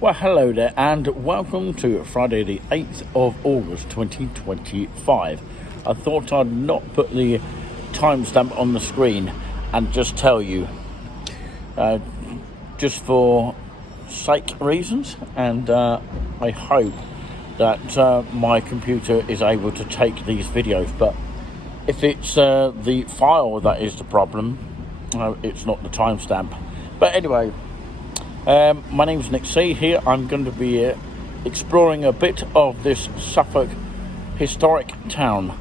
Well, hello there, and welcome to Friday the 8th of August 2025. I thought I'd not put the timestamp on the screen and just tell you, just for sake reasons, and I hope that my computer is able to take these videos. But if it's the file that is the problem, it's not the timestamp. But anyway, my name's Nick C. Here I'm going to be exploring a bit of this Suffolk historic town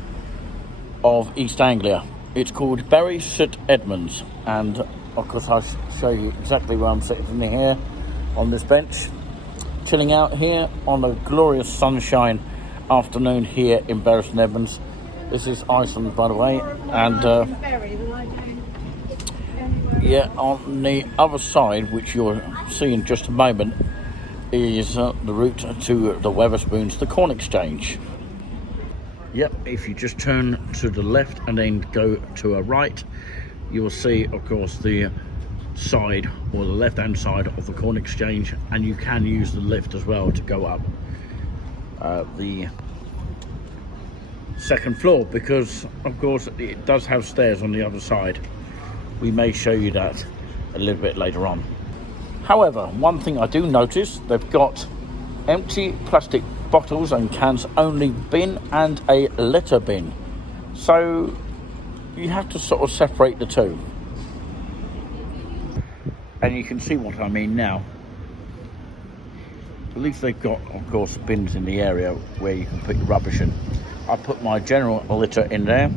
of East Anglia. It's called Bury St Edmunds, and of course I'll show you exactly where I'm sitting here on this bench, chilling out here on a glorious sunshine afternoon here in Bury St Edmunds. This is Iceland, by the way, and yeah, on the other side, which you'll see in just a moment, is the route to the Wetherspoons, the Corn Exchange. Yep, if you just turn to the left and then go to a right, you will see, of course, the side or the left-hand side of the Corn Exchange, and you can use the lift as well to go up the second floor, because, of course, it does have stairs on the other side. We may show you that a little bit later on. However, one thing I do notice, they've got empty plastic bottles and cans only bin and a litter bin. So you have to sort of separate the two. And you can see what I mean now. At least they've got, of course, bins in the area where you can put your rubbish in. I put my general litter in there,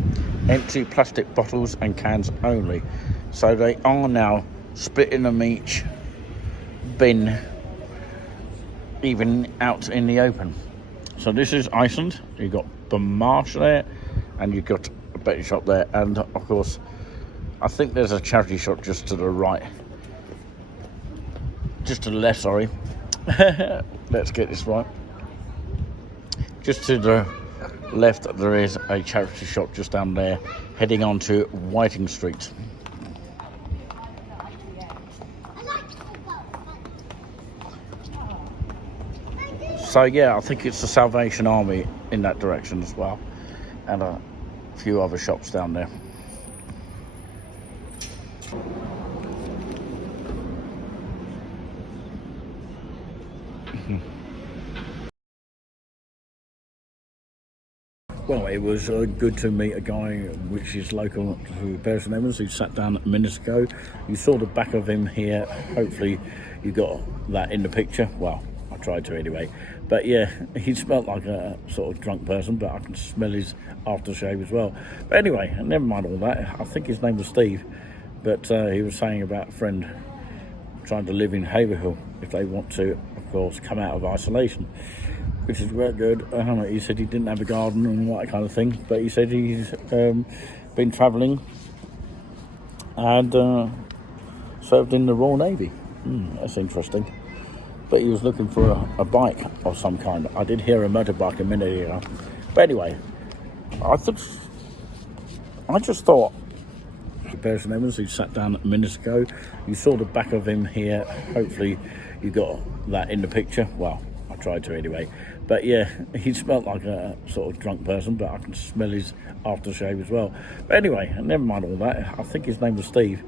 empty plastic bottles and cans only. So they are now splitting them each bin, even out in the open. So this is Iceland. You've got Marsh there, and you've got a betting shop there, and of course I think there's a charity shop just to the right, just to the left, sorry. Let's get this right. Just to the left there is a charity shop just down there, heading on to Whiting Street. So yeah, I think it's the Salvation Army in that direction as well, and a few other shops down there. Well, it was good to meet a guy which is local to Bury St Edmunds, who sat down minutes ago. You saw the back of him here. Hopefully you got that in the picture. Well, I tried to anyway. But yeah, he smelled like a sort of drunk person, but I can smell his aftershave as well. But anyway, never mind all that. I think his name was Steve, but he was saying about a friend trying to live in Haverhill if they want to, of course, come out of isolation, which is very good. He said he didn't have a garden and all that kind of thing, but he said he's been travelling and served in the Royal Navy. That's interesting. But he was looking for a bike of some kind. I did hear a motorbike a minute ago. But anyway, I just thought, Bury St Edmunds, who sat down minutes ago. You saw the back of him here. Hopefully you got that in the picture. Well, I tried to anyway. But yeah, he smelled like a sort of drunk person, but I can smell his aftershave as well. But anyway, never mind all that. I think his name was Steve,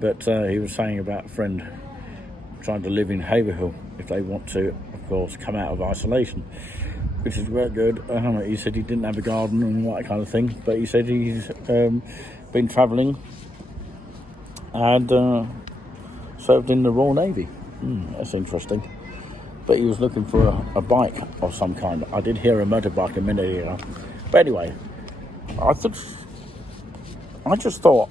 but he was saying about a friend trying to live in Haverhill if they want to, of course, come out of isolation, which is very good. He said he didn't have a garden and all that kind of thing, but he said he's been travelling and served in the Royal Navy. That's interesting. But he was looking for a bike of some kind. I did hear a motorbike a minute ago. But anyway, I just thought,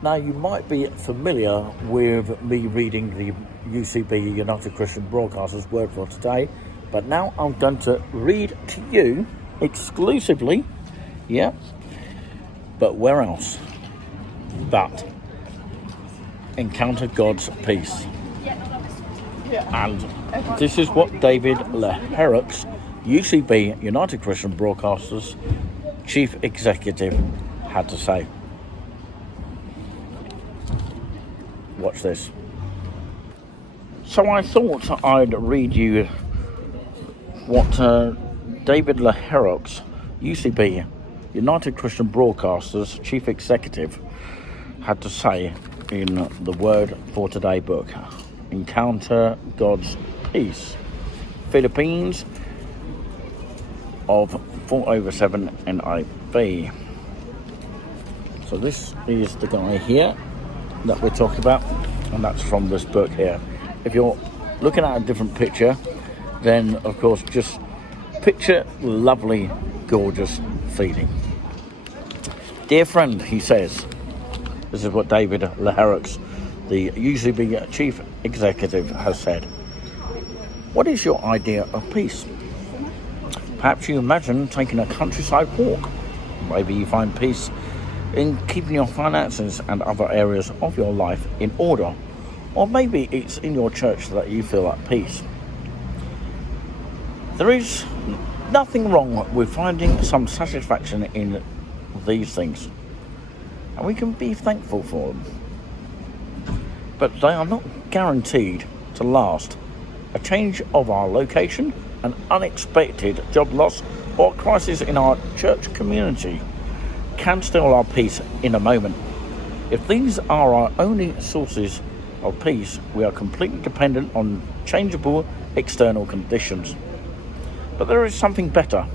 now you might be familiar with me reading the UCB, United Christian Broadcasters word for today, but now I'm going to read to you exclusively, yeah, but where else but encounter God's peace. And this is what David LeHerrick's UCB, United Christian Broadcasters Chief Executive, had to say. Watch this. So I thought I'd read you what David Laherox, UCB, United Christian Broadcasters Chief Executive, had to say in the Word for Today book, Encounter God's Peace, Philippines of 4/7 NIV. So this is the guy here that we're talking about, and that's from this book here. If you're looking at a different picture, then of course just picture lovely, gorgeous feeling. Dear friend, he says, this is what David Laherox, the UCB Chief Executive, has said. What is your idea of peace? Perhaps you imagine taking a countryside walk. Maybe you find peace in keeping your finances and other areas of your life in order. Or maybe it's in your church that you feel at peace. There is nothing wrong with finding some satisfaction in these things, and we can be thankful for them. But they are not guaranteed to last. A change of our location, an unexpected job loss, or a crisis in our church community can steal our peace in a moment. If these are our only sources of peace, we are completely dependent on changeable external conditions. But there is something better.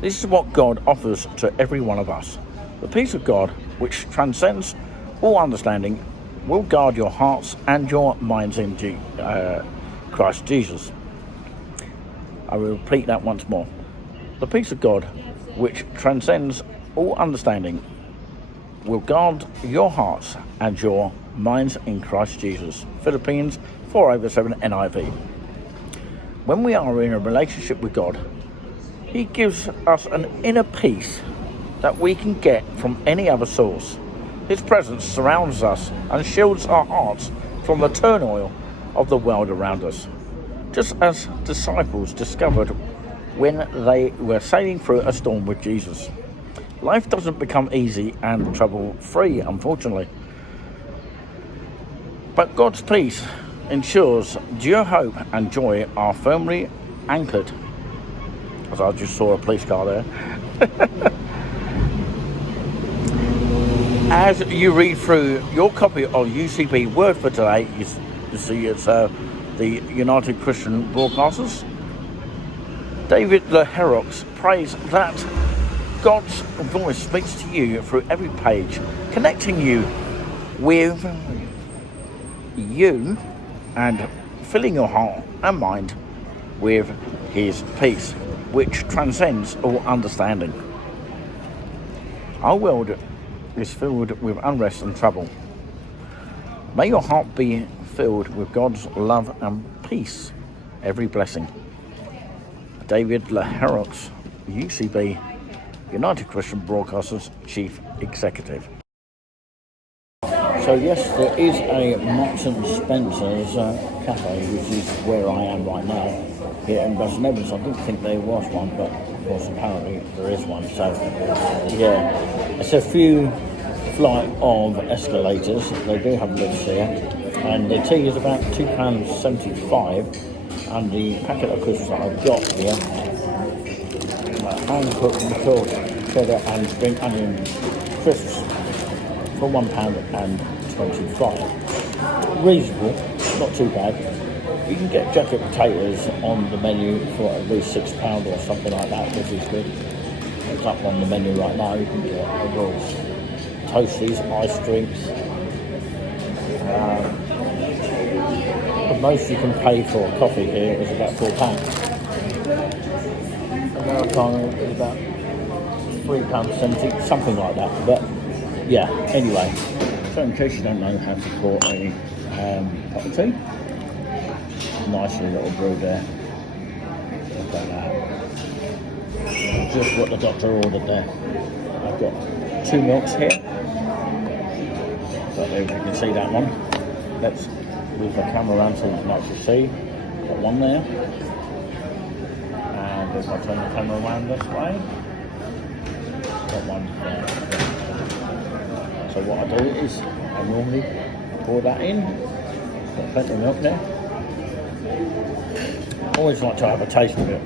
This is what God offers to every one of us. The peace of God, which transcends all understanding, will guard your hearts and your minds in Christ Jesus. I will repeat that once more. The peace of God, which transcends all understanding, will guard your hearts and your minds in Christ Jesus. Philippines 4/7 NIV. When we are in a relationship with God, He gives us an inner peace that we can get from any other source. His presence surrounds us and shields our hearts from the turmoil of the world around us. Just as disciples discovered when they were sailing through a storm with Jesus. Life doesn't become easy and trouble-free, unfortunately. But God's peace ensures your hope and joy are firmly anchored. As I just saw a police car there. As you read through your copy of UCB Word for Today, you see it's the United Christian Broadcasters. David Laherox prays that God's voice speaks to you through every page, connecting you with you and filling your heart and mind with His peace, which transcends all understanding. Our world is filled with unrest and trouble. May your heart be filled with God's love and peace. Every blessing. David Laherox, UCB, United Christian Broadcasters Chief Executive. So yes, there is a Marks and Spencer's cafe, which is where I am right now, here in Edmunds. I didn't think there was one, but of course apparently there is one. So yeah, it's a few flight of escalators. They do have lifts here, and the tea is about £2.75, and the packet of crisps that I've got here, hand-cooked cheddar and spring onion crisps for £1.25. Reasonable, not too bad. You can get jacket potatoes on the menu for at least £6 or something like that, which is good. It's up on the menu right now. You can get rolls, toasties, ice drinks. The most you can pay for a coffee here is about £4. Americano is about £3.70, something like that. But yeah, anyway. So in case you don't know how to pour a cup of tea, nicely little brew there. Look at that. Just what the doctor ordered there. I've got 2 milks here. So if you can see that one. Let's move the camera around so you can actually see. Got one there. And if I turn the camera around this way, got one there. So what I do is I normally pour that in, Got plenty of milk there. Always like to have a taste of it.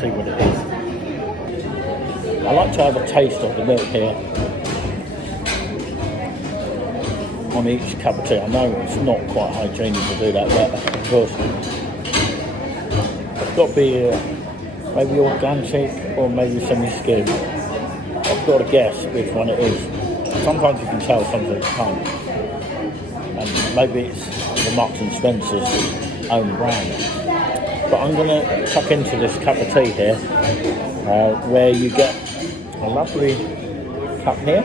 See what it is. I like to have a taste of the milk here on each cup of tea. I know it's not quite hygienic to do that, but of course it's got to be maybe organic or maybe semi-skimmed. I've got to guess which one it is. Sometimes you can tell, sometimes you can't. And maybe it's the Marks and Spencer's own brand. But I'm going to tuck into this cup of tea here, where you get a lovely cup here.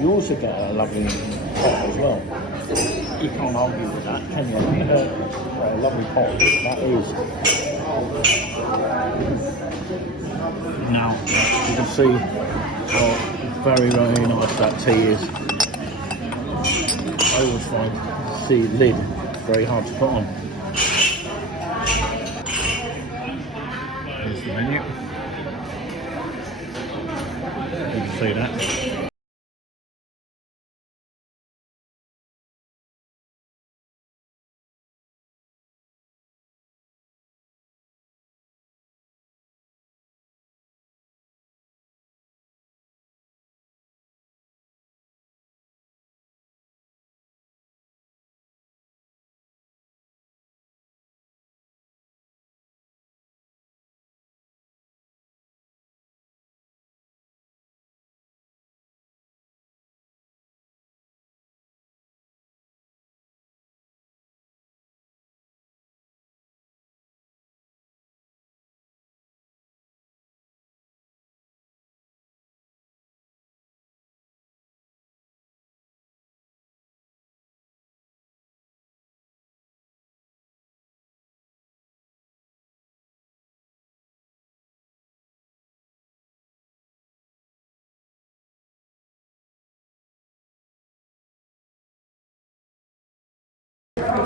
You also get a lovely pot as well. You can't argue with that, can you? A lovely pot, that is. Now, you can see how very, very nice that tea is. I always find the lid very hard to put on. Here's the menu. You can see that.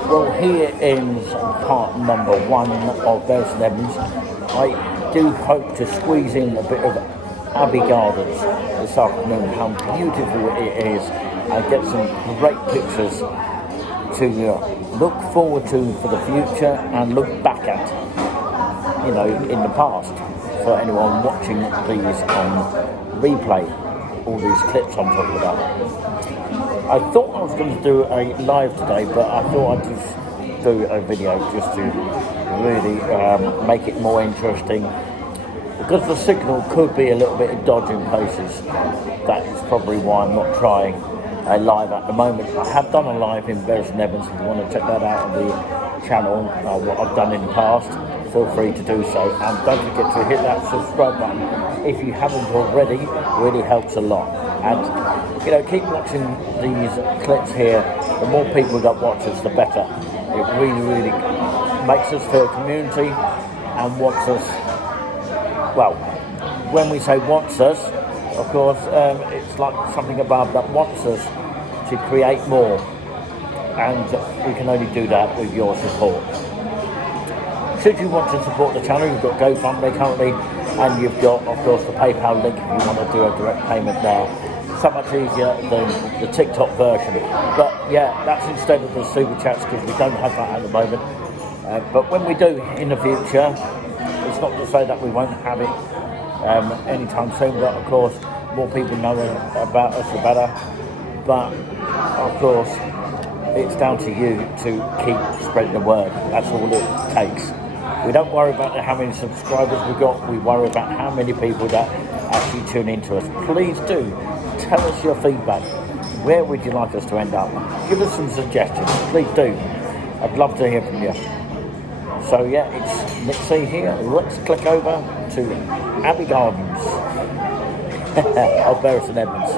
Well, here ends part number 1 of Bears and Edmunds. I do hope to squeeze in a bit of Abbey Gardens this afternoon, how beautiful it is, and get some great pictures to look forward to for the future and look back at, you know, in the past, for anyone watching these on replay, all these clips I'm talking about. I thought I was going to do a live today, but I thought I'd just do a video just to really make it more interesting, because the signal could be a little bit dodgy in places. That is probably why I'm not trying a live at the moment. I have done a live in Bears and Edmunds. If you want to check that out on the channel, what I've done in the past, feel free to do so. And don't forget to hit that subscribe button if you haven't already. It really helps a lot. And you know, keep watching these clips here. The more people that watch us, the better. It really, really makes us feel community and wants us. Well, when we say wants us, of course, it's like something above that wants us to create more, and we can only do that with your support. Should you want to support the channel, you've got GoFundMe currently, and you've got, of course, the PayPal link if you want to do a direct payment there. So much easier than the TikTok version. But yeah, that's instead of the super chats, because we don't have that at the moment. But when we do in the future, it's not to say that we won't have it anytime soon, but of course, more people know about us, the better. But of course, it's down to you to keep spreading the word. That's all it takes. We don't worry about how many subscribers we've got, we worry about how many people that actually tune into us. Please do tell us your feedback. Where would you like us to end up? Give us some suggestions, please do. I'd love to hear from you. So yeah, it's Nick C here. Let's click over to Abbey Gardens of Bears and Edmunds.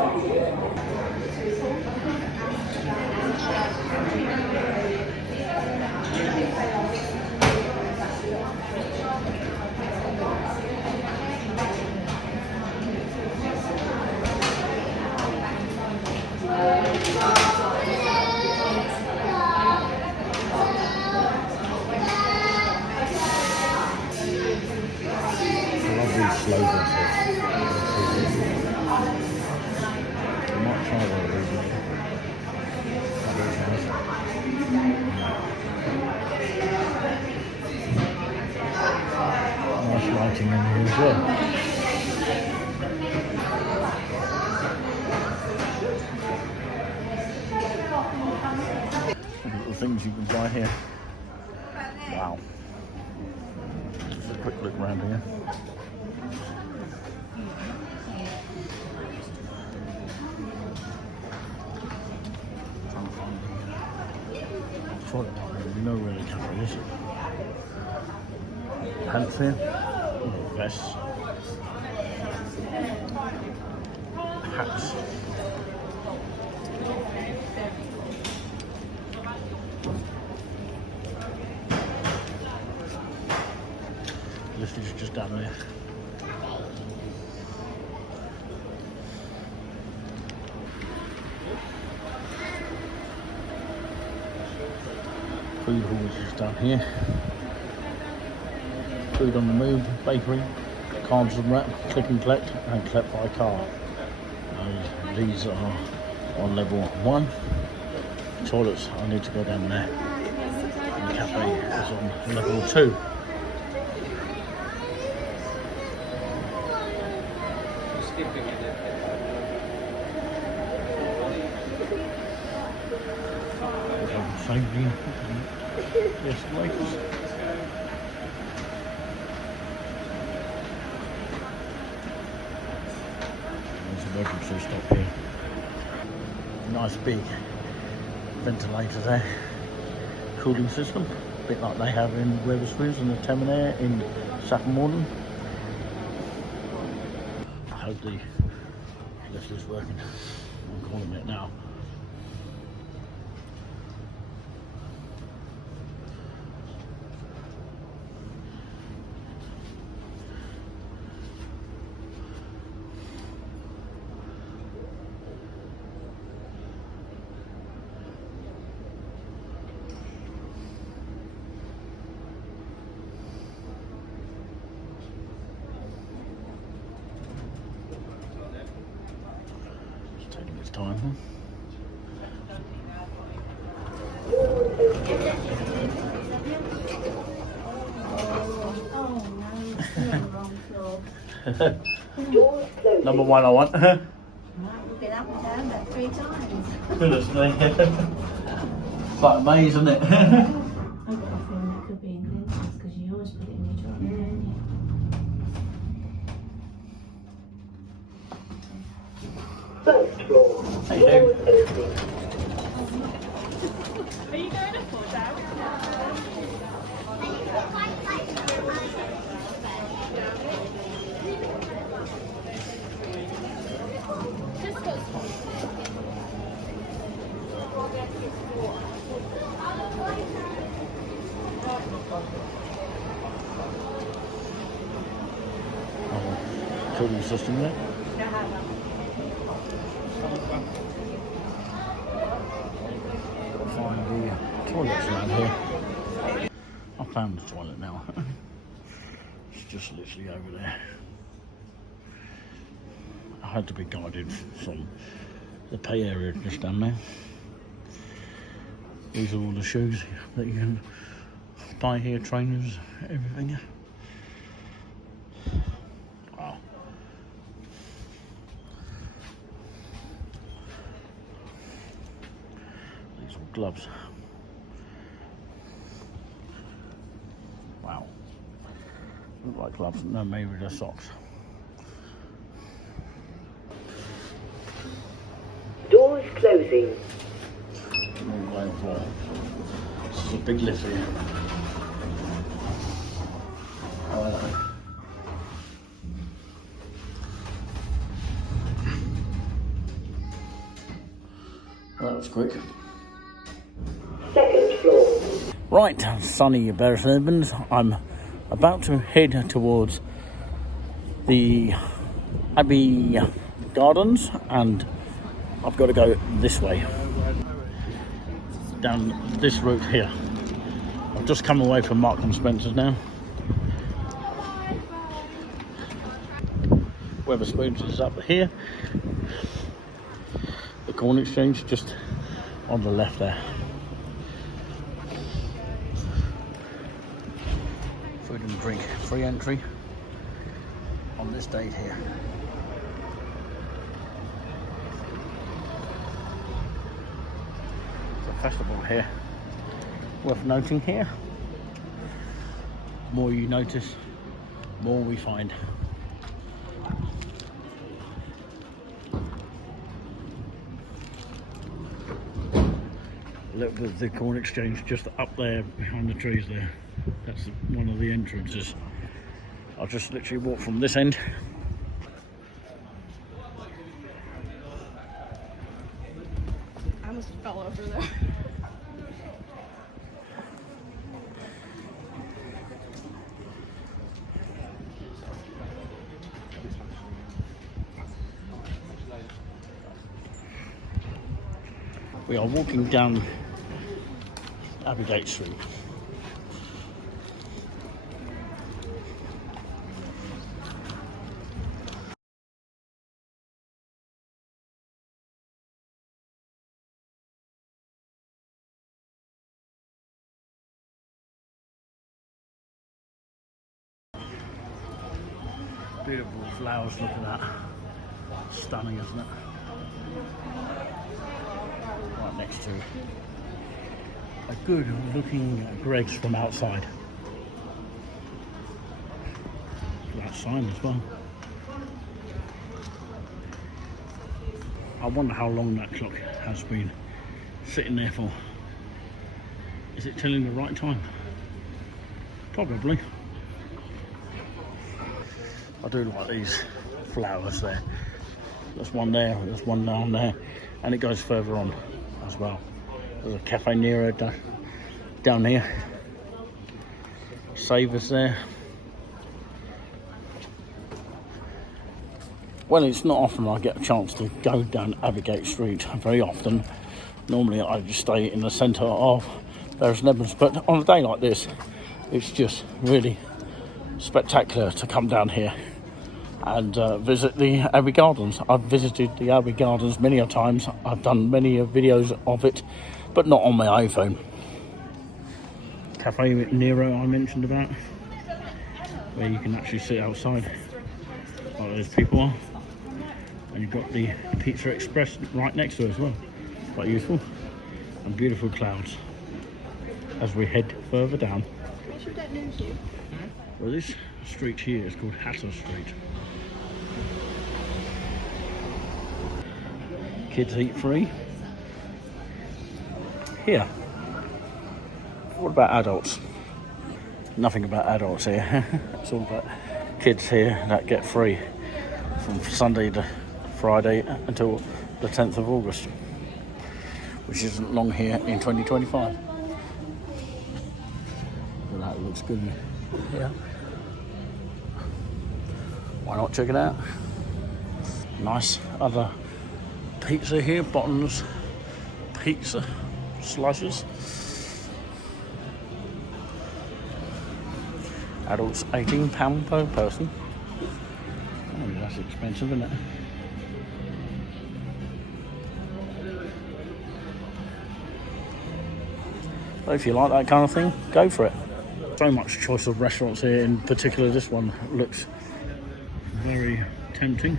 Slogans here. things you can buy here. Wow. Just a quick look around here. Toilet paper, you know where the cafe is. Pants here, vests, hats. Lift is just down there. Food hall is just down here. Food on the move, bakery, cards and wrap, click and collect by car. These are on level 1. Toilets, I need to go down there. And the cafe is on level 2. Safety. Yes, ladies. There's an emergency stop here. Nice big ventilator there. Cooling system, a bit like they have in Wetherspoons and the Teminair in Saffron Walden. I hope the lift is working. I'm calling it now. Taking its time, huh? Number 1 I want. Right, we've been up and down about 3 times. Goodness me. It's like a maze, isn't it? I've got a feeling that could be in Clinton's because you always put it in your trolley, don't you? First floor. Hey, Doors hey. open. Are you going up or down? Cooling system there. Find the toilets around here. I found the toilet now. It's just literally over there. I had to be guided from the pay area just down there. These are all the shoes that you can buy here, trainers, everything. Wow. These are gloves. Wow. Look like gloves, no, maybe they're socks. Doors closing. All ground floor. This is a big lift here. Oh, hello. Well, that was quick. Second floor. Right, sunny Edmunds. I'm about to head towards the Abbey Gardens, and I've got to go this way, down this route here. I've just come away from Marks and Spencer's now. Wetherspoons is up here. The Corn Exchange just on the left there. Food and drink, free entry on this date here. It's a festival here worth noting here. The more you notice, the more we find. A little bit of the corn exchange just up there behind the trees there. That's one of the entrances. I'll just literally walk from this end. I almost fell over there. We are walking down Abbey Street. Beautiful flowers, look at that. Stunning, isn't it? Right next to a good looking Greg's from outside. That sign as well. I wonder how long that clock has been sitting there for. Is it telling the right time? Probably. I do like these flowers there. There's one there, there's one down there, and it goes further on as well. There's a Cafe Nero down here. Savers there. Well, it's not often I get a chance to go down Abbey Street, very often. Normally I just stay in the centre of Bury St Edmunds, but on a day like this, it's just really spectacular to come down here and visit the Abbey Gardens. I've visited the Abbey Gardens many a times. I've done many videos of it, but not on my iPhone. Cafe Nero I mentioned about, where you can actually sit outside like those people are. And you've got the Pizza Express right next to it as well. Quite useful. And beautiful clouds as we head further down. Well, this street here is called Hatter Street. Kids eat free. Here. What about adults? Nothing about adults here. It's all about kids here that get free from Sunday to Friday until the 10th of August, which isn't long here in 2025. Well, that looks good. Yeah. Why not check it out? Nice other pizza here, bottomless pizza slices. Adults £18 per person. Oh, that's expensive, isn't it? But if you like that kind of thing, go for it. So much choice of restaurants here, in particular this one looks very tempting.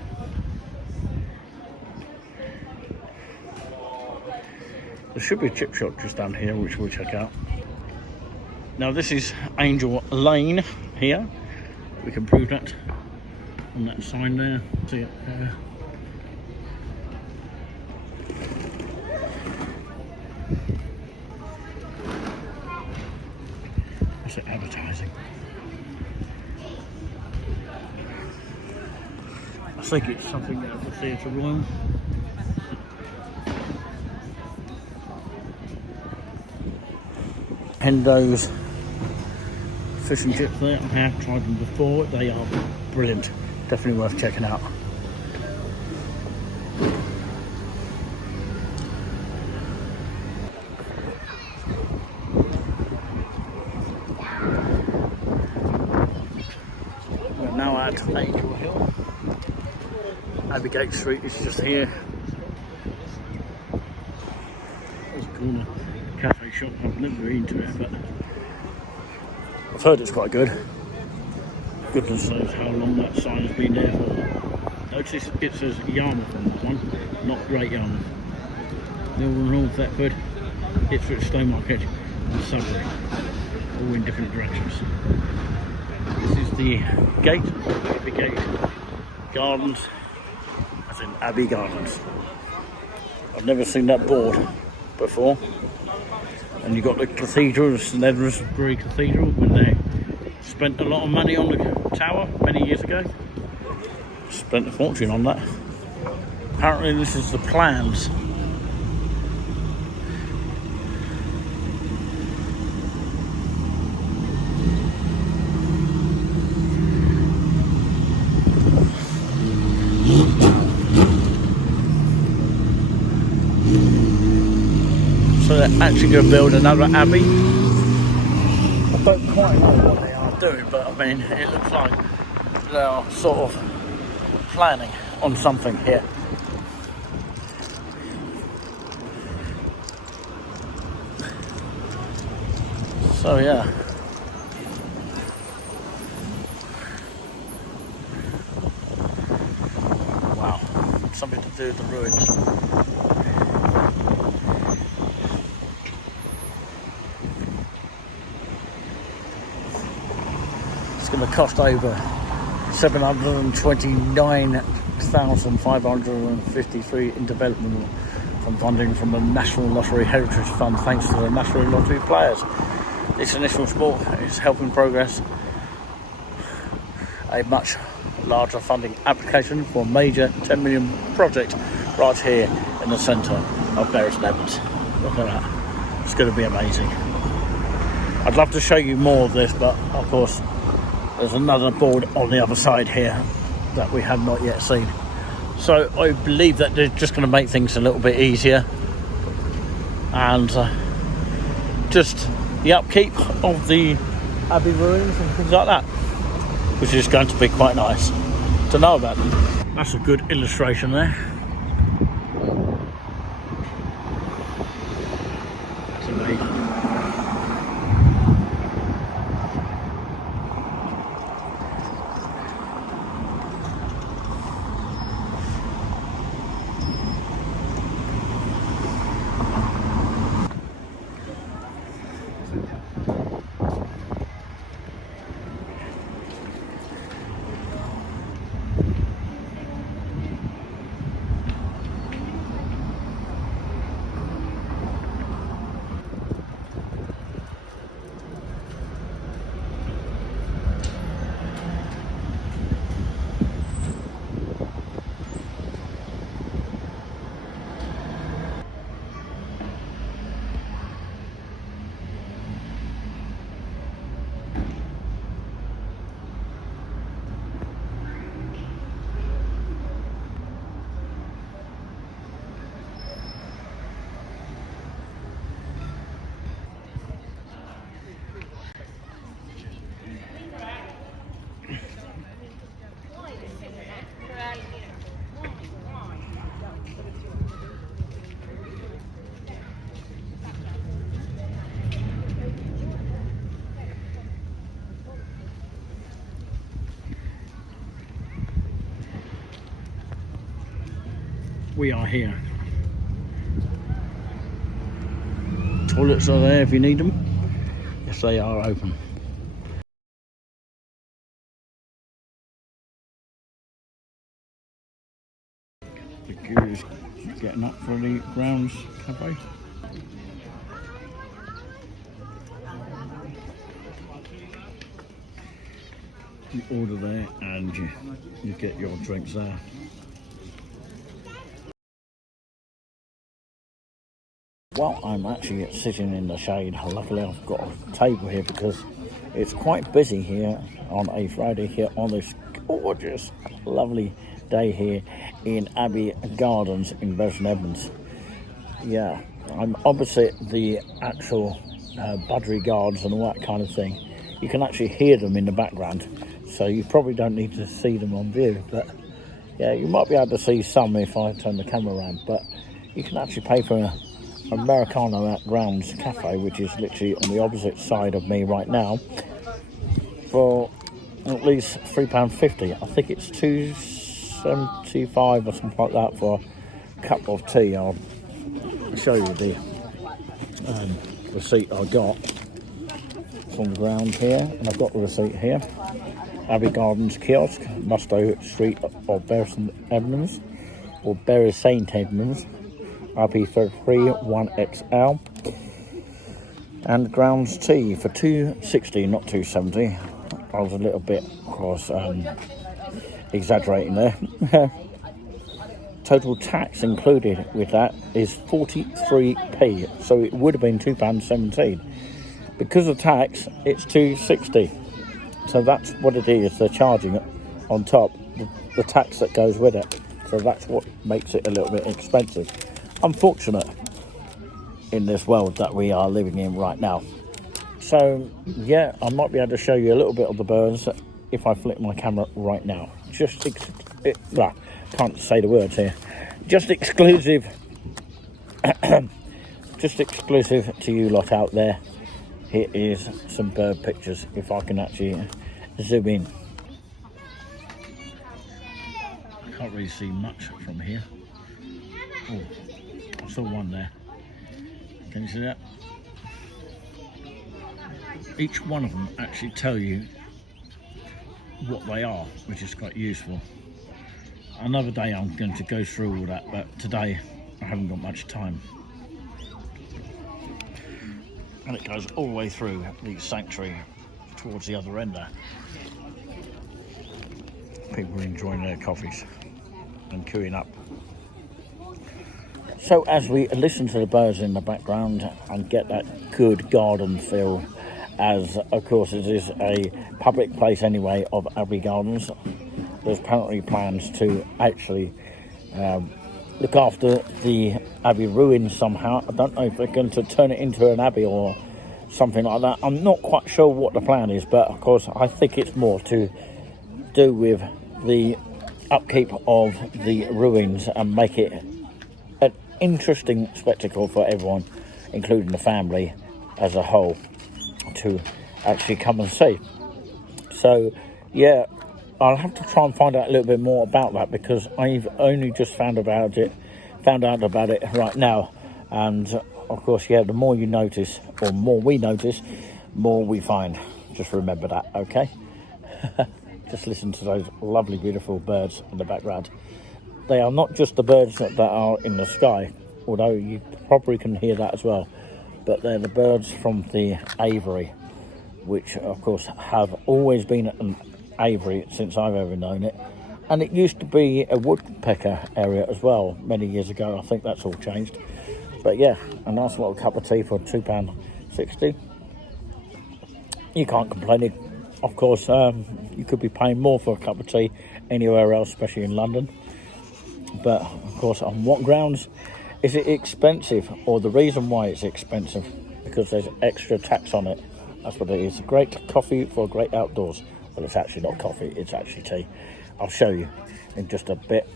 There should be a chip shop just down here, which we'll check out. Now this is Angel Lane here. We can prove that on that sign there. See it there. That's it, advertising. I think it's something that the Theatre Royal. Hendo's fish and chips there. I have tried them before. They are brilliant. Definitely worth checking out. We're now at Angel Hill. Abbey Street is just here. There's a corner cafe shop. I've never been to it, but I've heard it's quite good. Goodness knows how long that sign has been there for. Notice it says Yarmouth on that one, not Great Yarmouth. Milburn Hall, Thetford, Ipswich Stone Market, and Sudbury, all in different directions. This is the gate, Abbey Gate Gardens, as in Abbey Gardens. I've never seen that board before. And you've got the cathedral, St Edmunds Cathedral, when they spent a lot of money on the tower many years ago. Spent a fortune on that. Apparently this is the plans. So they're actually going to build another abbey. I don't quite know what they are doing, but I mean, it looks like they are sort of planning on something here. So yeah. Wow, something to do with the ruins. It's going to cost over $729,553 in development from funding from the National Lottery Heritage Fund, thanks to the National Lottery players. This initial support is helping progress a much larger funding application for a major $10 million project right here in the centre of Bury St Edmunds. Look at that. It's going to be amazing. I'd love to show you more of this, but of course there's another board on the other side here that we have not yet seen. So I believe that they're just going to make things a little bit easier, and just the upkeep of the Abbey ruins and things like that, which is going to be quite nice to know about them. That's a good illustration there. That's amazing. We are here. Toilets are there if you need them. Yes, they are open. The queue is getting up for the grounds cafe. You order there and you get your drinks there. Well, I'm actually sitting in the shade. Luckily I've got a table here because it's quite busy here on a Friday here on this gorgeous, lovely day here in Abbey Gardens in Bury St Edmunds. Yeah, I'm opposite the actual Budgery Guards and all that kind of thing. You can actually hear them in the background, so you probably don't need to see them on view, but yeah, you might be able to see some if I turn the camera around. But you can actually pay for an Americano at Grounds Cafe, which is literally on the opposite side of me right now, for at least £3.50. I think it's $2.75 or something like that for a cup of tea. I'll show you the receipt I got from ground here, and I've got the receipt here. Abbey Gardens kiosk, Mustoe Street of Bury St Edmunds, or Bury St Edmunds, IP33 1XL, and grounds tea for $2.60, not $2.70. I was a little bit, of course, exaggerating there. Total tax included with that is 43p, so it would have been £2.17. Because of tax, it's $2.60. So that's what it is. They're charging it on top, the tax that goes with it. So that's what makes it a little bit expensive. Unfortunate in this world that we are living in right now. So yeah, I might be able to show you a little bit of the birds if I flip my camera right now. Can't say the words here. Just exclusive to you lot out there. Here is some bird pictures, if I can actually zoom in. I can't really see much from here. Oh, I saw one there. Can you see that? Each one of them actually tell you what they are, which is quite useful. Another day I'm going to go through all that, but today I haven't got much time. And it goes all the way through the sanctuary towards the other end there. People are enjoying their coffees and queuing up. So as we listen to the birds in the background and get that good garden feel, as of course it is a public place anyway of Abbey Gardens, there's apparently plans to actually look after the Abbey ruins somehow. I don't know if they're going to turn it into an Abbey or something like that. I'm not quite sure what the plan is, but of course I think it's more to do with the upkeep of the ruins and make it an interesting spectacle for everyone, including the family as a whole, to actually come and see. So yeah, I'll have to try and find out a little bit more about that, because I've only just found out about it right now. And of course, yeah, the more you notice, or more we notice, more we find. Just remember that, okay? Just listen to those lovely, beautiful birds in the background. They are not just the birds that are in the sky, although you probably can hear that as well, but they're the birds from the aviary, which of course have always been an aviary since I've ever known it. And it used to be a woodpecker area as well many years ago. I think that's all changed. But yeah, a nice little cup of tea for £2.60. You can't complain. Of course, you could be paying more for a cup of tea anywhere else, especially in London. But of course, on what grounds is it expensive? Or the reason why it's expensive, because there's extra tax on it. That's what it is. Great coffee for great outdoors. Well, it's actually not coffee, it's actually tea. I'll show you in just a bit.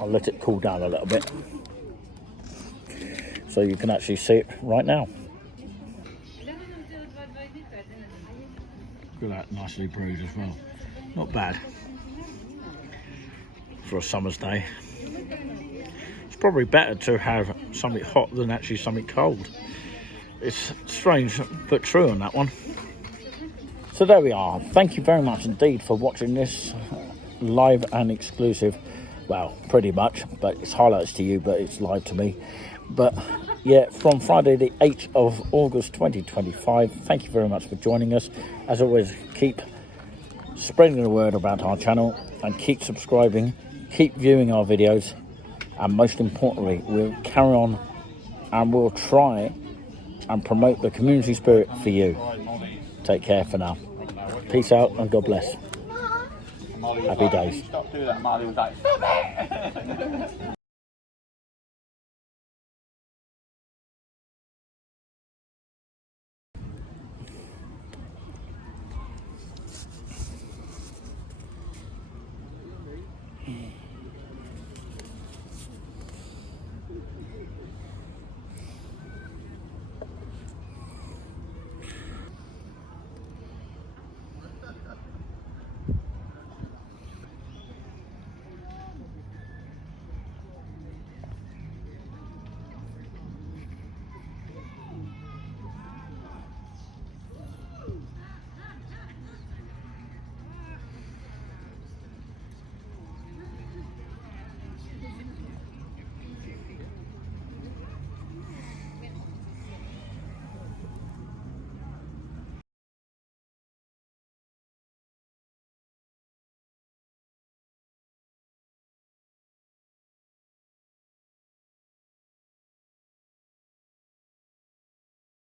I'll let it cool down a little bit, so you can actually see it right now. Look at that, nicely brewed as well. Not bad for a summer's day. It's probably better to have something hot than actually something cold. It's strange but true on that one. So there we are. Thank you very much indeed for watching this live and exclusive. Well, pretty much, but it's highlights to you, but it's live to me. But yeah, from Friday the 8th of August 2025. Thank you very much for joining us. As always, keep spreading the word about our channel and keep subscribing, keep viewing our videos, and most importantly, we'll carry on and we'll try and promote the community spirit for you. Take care for now. Peace out and God bless. Happy days.